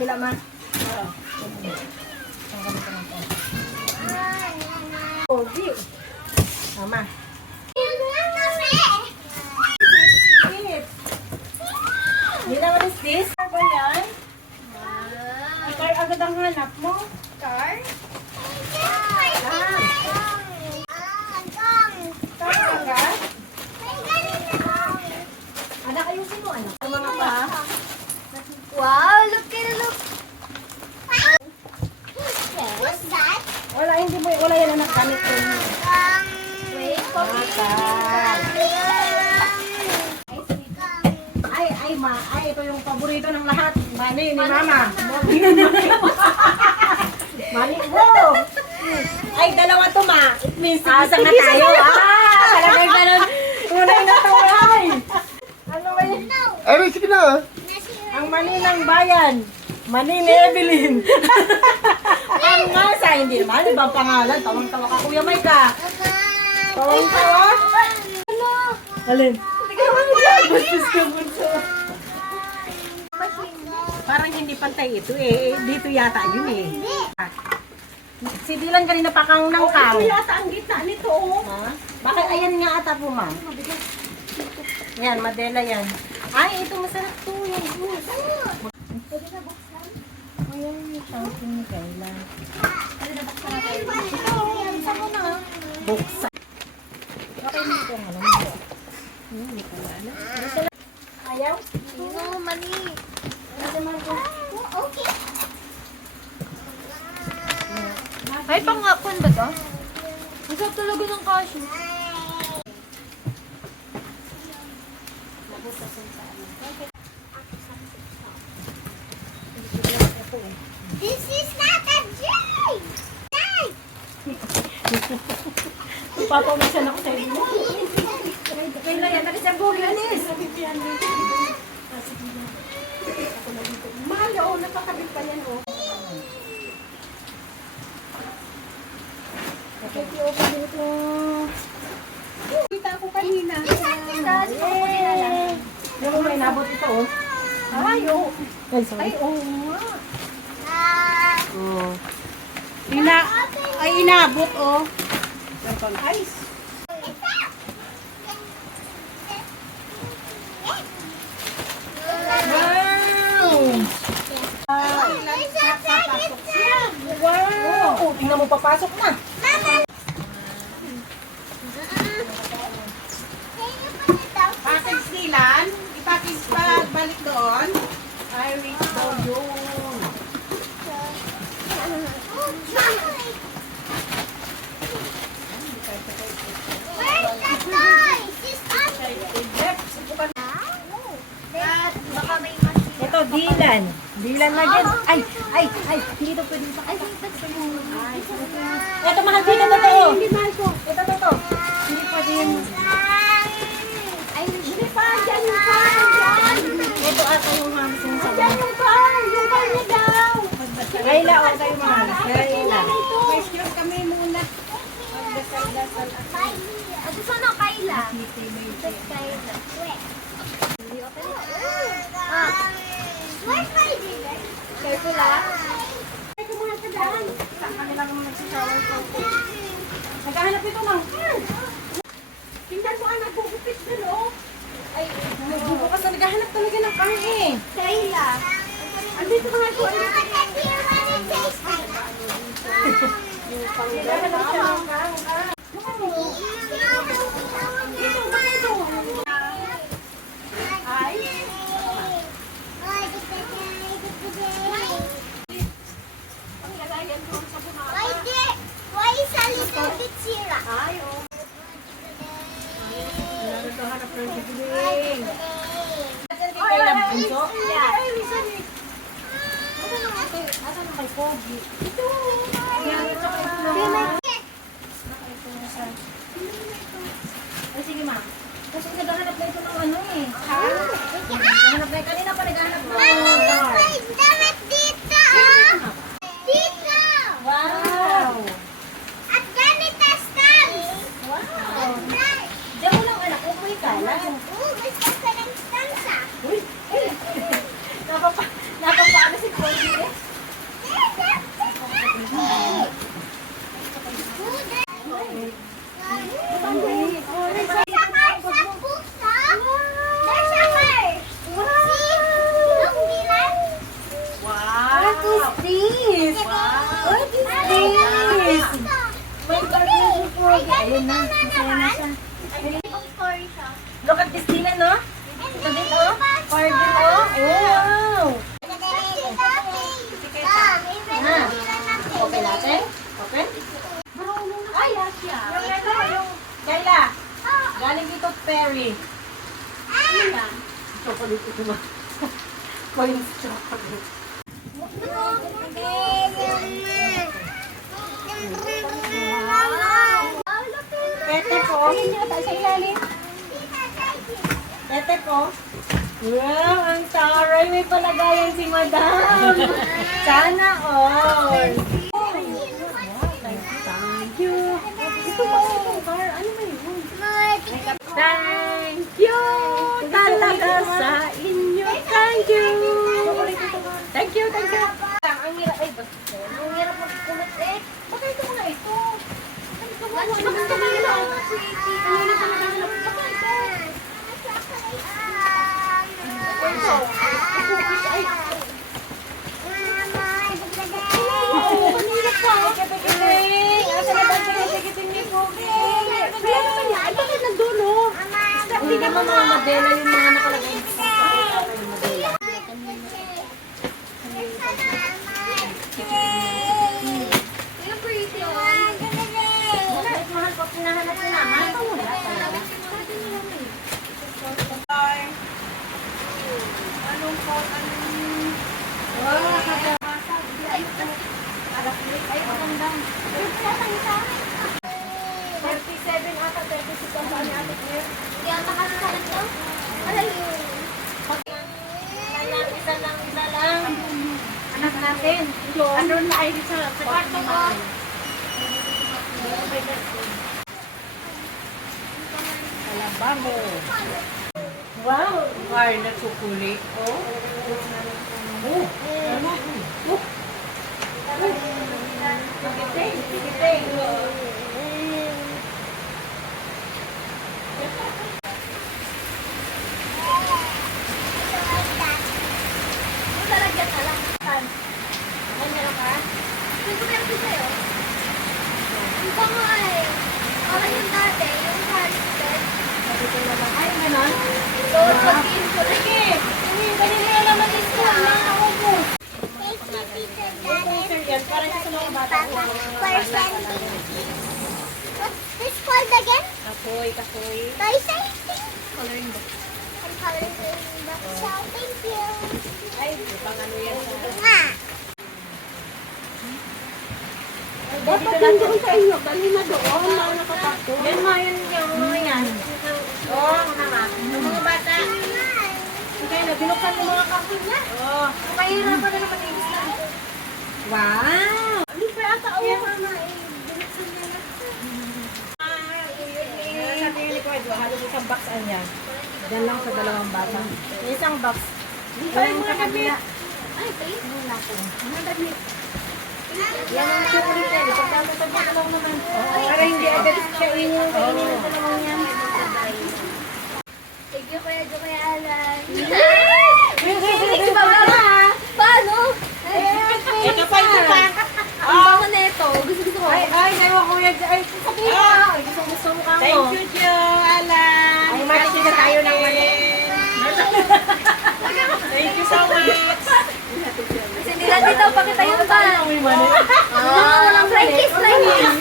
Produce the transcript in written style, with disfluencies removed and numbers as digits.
kabila, ma. Oh, view. Mama. Nila, what is this? Car ba yan? Car agad ang hanap mo? Car? Car agad? Anak, ayusin mo, anak. Ang mga pa. Wow, look at look. What's that? Wala, hindi mo, wala yan anak. Gamit ko. Wait, Ay, ito yung paborito ng lahat. Mani ni Mama. Mani mo. Ay, dalawa to, ma. It means isa na tayo. Talagang ganun. Unay na to, ay. Ano ba yun? Ay, sige na. Ang mani ng bayan. Mani ni Evelyn. Ang masa, hindi naman. Ibang pangalan. Tawang-tawa ka, Kuya Micah. Tawang-tawa? Alin? Bastos ka bunso. Parang hindi pantay ito eh. Dito yata yun eh. Si Dylan kanina pa kang nangkaw. Ito yata ang gitna nito oh. Bakit ayan nga ata po ma? Yan, madela yan. Ay, ito masarap to. Yan, juice. Pwede na buksan? Ayan yung shopping ni Kayla. Pwede na buksan natin. Ito, buksan mo na. Buksan. Okay, nito ang alam mo. Hindi ko na. Ayaw? No, mani. Okay. Ay, pangakon ba to? Masarap talaga ng cashew. This is not a dream! Papamisan ako sa inyo. Kayla yan, nakisabog yan eh. Mahal o, napakabit pa yan o. Nakiki-open dito. Kita ako kanina. Yung may nabot ito o. Ay, o. Ay, sorry. Ay, oo nga. Oh. Ay, inabot o. Ito ice. Wow! Oh, tingnan mo, papasok na. Package nilan, ipackage pa balik doon. I reach daw yun. Ito, Dylan. Dylan na dyan. Ay, hindi ito pwede pa. Ay, ito, mahal dito na to. Hindi mahal ko. Ito, to. Hindi pwede yun. Ay, hindi pa. Yan yung car. Ito ata yung hamsing sa yan yung car. Yung car niya daw. Kayla, o kayo mahal. Kayla. Question kami muna. Magdasal-dasal ako. Ito sana Kayla. Kayla. Where's my dealer? Careful ah. Ay, kumuha ka daan. Saan kanila naman nagsishower ko? Naghahanap ito ng car. Tingnan mo, anak, bugupit dun, oh. Ay, bubukas na naghahanap talaga ng car eh. Kayla. Andito ka nga ko. Naghahanap siya ng car. Why is a little bit sira? Naghahanap ng gigiling. Asan kay Kayla Bunso? Asan ang kay Pogi? Ito. Yan, ito kay Flora. Ay, sige ma. Kasi naghahanap na ito ng ano eh. Naghahanap na. Kanina pa naghahanap na. May damit dito! Dito! Wow! At ganito stamps! Wow! Diyan mo lang anak, umuwi ka lang. Gusto ko ng stamps ah! Uy! Napapaano si Pogi What is this? What is this? May bagay po. Ayun na. Masaya na siya. Look at this Dylan, no? Ito din, oh. Party, oh. Wow. Okay natin? Okay? Ay, siya. Yung ito, yung Kayla. Galing dito, Perry. Chocolate ito ba? Coins chocolate. Pete po. Pete po. Wow, ang taray. May palagayan si Madam. Sana all. Thank you. Ito ba itong car? Ano ba yun? Thank you talaga sa inyo. Thank you. Thank you, thank you. Ang hirap, ay, ang hirap magkulit eh. Bakit ito muna ito? Bakit ito muna hindi naman mga modela yung mga nakalagay sa modela. Bakit mahal po pinahanap ko na? Mahal pa wala talaga. Anong pot? Anong... Ay, maganda. 37 ata, 36 ang saan ni Ate Claire. Isa lang. Anak natin. Andun na ay sa kwarto ko. Alabamo. Wow! Ay, na chocolate. Oh. Tikiting. Ay, ganon? Sige! Kanina na naman yung school na ako. Sir, yan. Parang sa mga bata ko. What's this called again? Kapoy. Toy sizing? Coloring book. And coloring book. So, thank you. Ay, pang ano yan. Nga. Dapat yung doon sa inyo. Dali na doon. Nakapakto. Yan nga yun yung mga yan. Oo, ng mga bata. Kaya na, binuksan yung mga kapon niya. Oo. Mahirapan na naman ibig na. Wow! Ano pa yata? Oo, mama. Binuksan niya na. Sabi ni Kuya, halos isang box niya. Diyan lang sa dalawang bata. Yung isang box. Ay, mga damit. Ay, please. Mga damit. Yan ang chocolate eh. Pagkakasag mo lang naman. Para hindi agad kainin yung kainin ng dalawang yan. Thank you, Kuya Jo, Kuya Alan. Paano? Ito pa, ito pa. Ang bango na ito. Gusto ko. Ay, naiwan ko yan. Ay, sabihin mo. Ay, gusto mo ka mo. Thank you, Jo, Alan. Ay, makikita tayo ng mali. Thank you so much. Kasi nila dito, pakita yung pa. Ay, mali. Walang Frankie's lang yun.